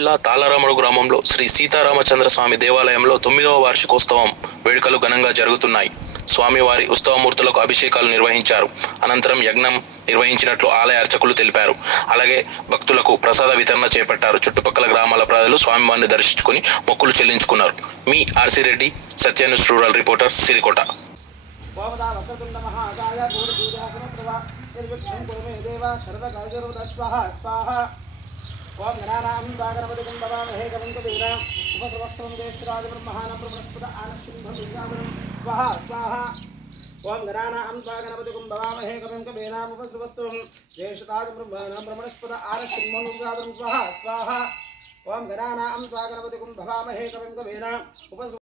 జిల్లా తాళరాముడు గ్రామంలో శ్రీ సీతారామచంద్ర స్వామి దేవాలయంలో తొమ్మిదవ వార్షికోత్సవం వేడుకలు ఘనంగా జరుగుతున్నాయి. స్వామివారి ఉత్సవమూర్తులకు అభిషేకాలు నిర్వహించారు. అనంతరం యజ్ఞం నిర్వహించినట్లు ఆలయ అర్చకులు తెలిపారు. అలాగే భక్తులకు ప్రసాద వితరణ చేపట్టారు. చుట్టుపక్కల గ్రామాల ప్రజలు స్వామివారిని దర్శించుకుని మొక్కులు చెల్లించుకున్నారు. మీ RC Reddy Satya news rural reporter Sirikota. స్వాహ స్వాహ. ఓం గణానాం దాగణపతికం భవామహే కవిం కవీన ఉపసర్వస్వం జ్యేష్ఠరాజ బ్రహ్మహానం బ్రహ్మస్పద ఆనశింభం విద్యామనం స్వాహ స్వాహ. ఓం గణానాం దాగణపతికం భవామహే కవిం కవీన ఉపసర్వస్వం జ్యేష్ఠరాజ బ్రహ్మహానం బ్రహ్మస్పద ఆనశింభం విద్యామనం స్వాహ స్వాహ. ఓం గణానాం దాగణపతికం భవామహే ఉప